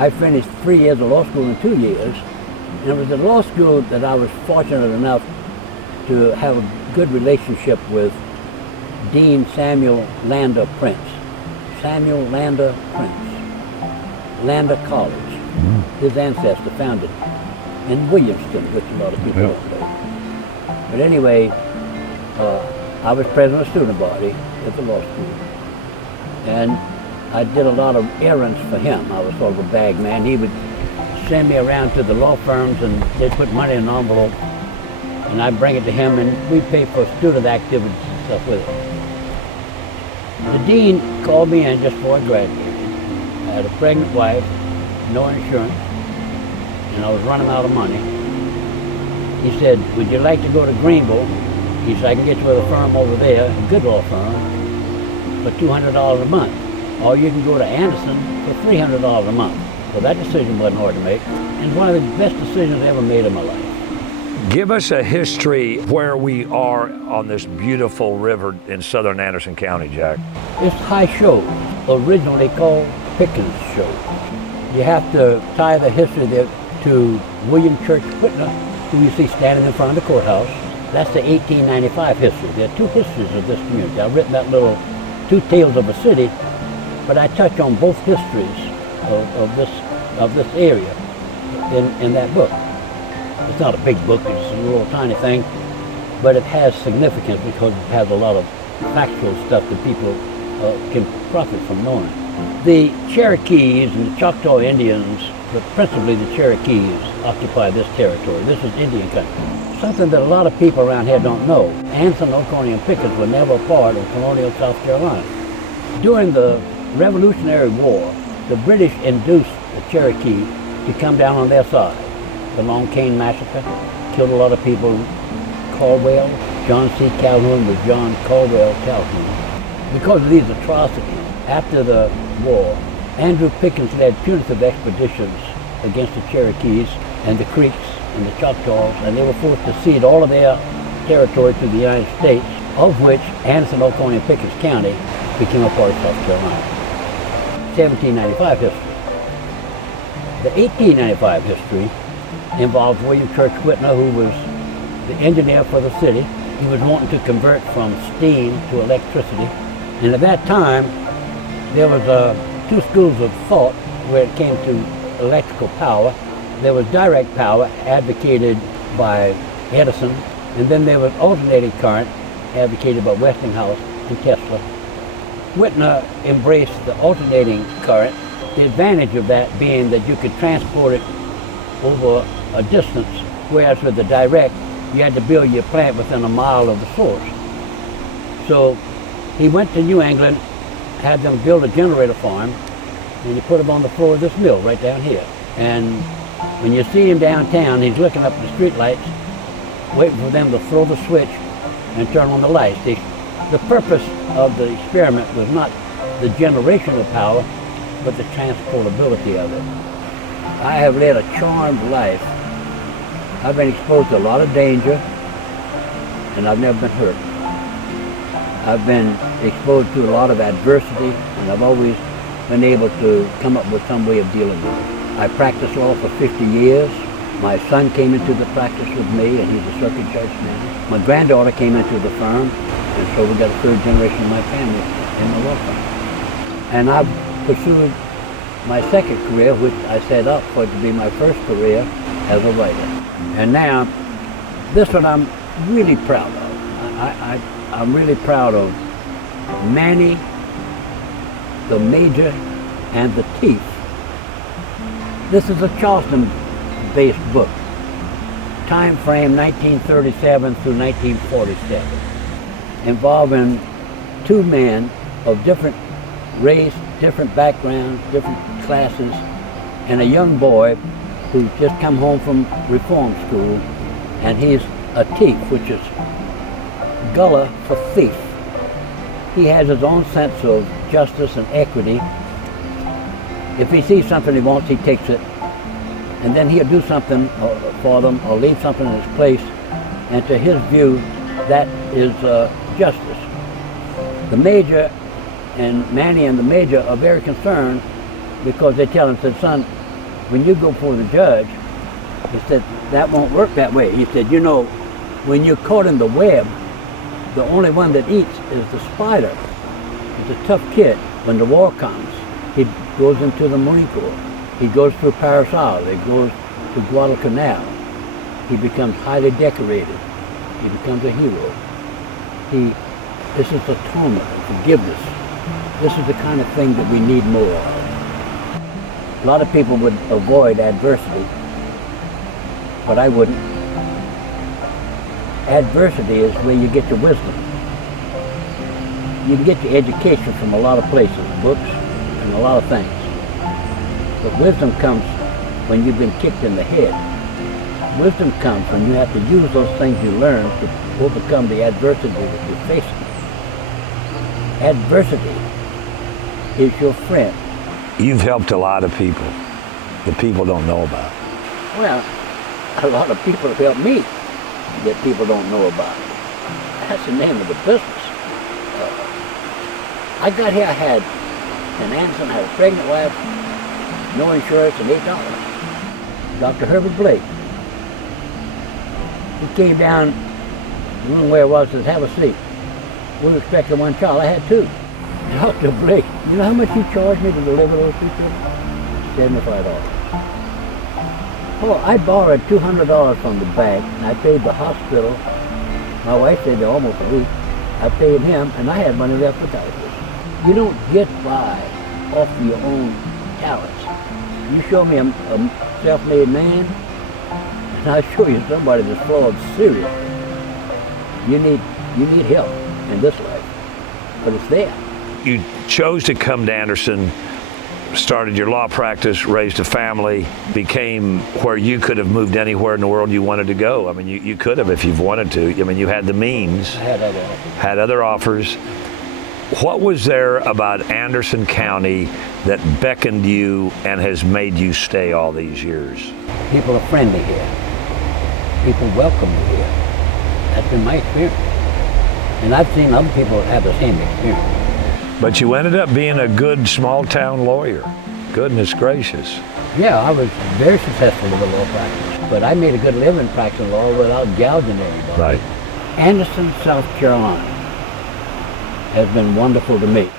I finished 3 years of law school in 2 years, and it was at law school that I was fortunate enough to have a good relationship with Dean Samuel Lander Prince. Samuel Lander Prince, Lander College. His ancestor founded it in Williamston, which a lot of people don't know. But anyway, I was president of the student body at the law school, and I did a lot of errands for him. I was sort of a bag man. He would send me around to the law firms, and they'd put money in an envelope, and I'd bring it to him, and we'd pay for student activities and stuff with it. The dean called me in just before I graduated. I had a pregnant wife, no insurance, and I was running out of money. He said, would you like to go to Greenville? He said, I can get you with a firm over there, a good law firm, for $200 a month. Or you can go to Anderson for $300 a month. Well, that decision wasn't hard to make, and it's one of the best decisions I ever made in my life. Give us a history where we are on this beautiful river in southern Anderson County, Jack. It's High Shoals, originally called Pickens Shoals. You have to tie the history there to William Church Whitner, who you see standing in front of the courthouse. That's the 1895 history. There are two histories of this community. I've written that little Two Tales of a City, but I touch on both histories of this area in that book. It's not a big book, it's a little tiny thing, but it has significance because it has a lot of factual stuff that people can profit from knowing. The Cherokees and the Choctaw Indians, but principally the Cherokees, occupy this territory. This is Indian country. Something that a lot of people around here don't know. Anson, Oconee, and Pickens were never a part of colonial South Carolina. During the Revolutionary War, the British induced the Cherokee to come down on their side. The Long Cane Massacre killed a lot of people. Caldwell, John C. Calhoun was John Caldwell Calhoun. Because of these atrocities, after the war, Andrew Pickens led punitive expeditions against the Cherokees and the Creeks and the Choctaws, and they were forced to cede all of their territory to the United States, of which Anderson, Oconee, and Pickens County became a part of South Carolina. 1795 history. The 1895 history involves William Church Whitner, who was the engineer for the city. He was wanting to convert from steam to electricity. And at that time, there was two schools of thought where it came to electrical power. There was direct power, advocated by Edison, and then there was alternating current, advocated by Westinghouse and Tesla. Whitner embraced the alternating current, the advantage of that being that you could transport it over a distance, whereas with the direct, you had to build your plant within a mile of the source. So he went to New England, had them build a generator farm, and he put them on the floor of this mill right down here. And when you see him downtown, he's looking up at the street lights, waiting for them to throw the switch and turn on the lights. The purpose of the experiment was not the generation of power, but the transportability of it. I have led a charmed life. I've been exposed to a lot of danger, and I've never been hurt. I've been exposed to a lot of adversity, and I've always been able to come up with some way of dealing with it. I practiced law for 50 years. My son came into the practice with me, and he's a circuit judge now. My granddaughter came into the firm, and so we got a third generation of my family in the law firm. And I've pursued my second career, which I set up for it to be my first career as a writer. And now, this one I'm really proud of. I'm really proud of Manny, the Major, and the Thief. This is a Charleston-based book. Time frame 1937 through 1947. Involving two men of different race, different backgrounds, different classes, and a young boy who's just come home from reform school, and he's a thief, which is Gullah for thief. He has his own sense of justice and equity. If he sees something he wants, he takes it, and then he'll do something for them or leave something in its place, and to his view, that is justice. The Major and Manny and the Major are very concerned because they tell him, said, son, when you go before the judge, he said, that won't work that way. He said, you know, when you're caught in the web, the only one that eats is the spider. He's a tough kid. When the war comes, he goes into the Marine Corps. He goes through Paris Isle. He goes to Guadalcanal. He becomes highly decorated. He becomes a hero. This is atonement and forgiveness. This is the kind of thing that we need more of. A lot of people would avoid adversity, but I wouldn't. Adversity is where you get your wisdom. You can get your education from a lot of places, books and a lot of things. But wisdom comes when you've been kicked in the head. Wisdom comes when you have to use those things you learn to overcome the adversity that you're facing. Adversity is your friend. You've helped a lot of people that people don't know about. Well, a lot of people have helped me that people don't know about. That's the name of the business. I got here, I had an Anderson, I had a pregnant wife, no insurance, and $8. Dr. Herbert Blake. He came down the room where I was and said, have a seat. We were expecting one child. I had two. Dr. Blake, you know how much he charged me to deliver those two children? $75. Oh, I borrowed $200 from the bank, and I paid the hospital. My wife stayed there almost a week. I paid him, and I had money left for diapers. You don't get by off your own talents. You show me a self-made man, and I'll show you somebody that's flawed seriously. You need help in this life, but it's there. You chose to come to Anderson, started your law practice, raised a family, became where you could have moved anywhere in the world you wanted to go. I mean, you could have if you've wanted to. I mean, you had the means. I had other offers. What was there about Anderson County that beckoned you and has made you stay all these years? People are friendly here. People welcome you here. That's been my experience. And I've seen other people have the same experience. But you ended up being a good small-town lawyer. Goodness gracious. Yeah, I was very successful with the law practice. But I made a good living practicing law without gouging everybody. Right. Anderson, South Carolina has been wonderful to me.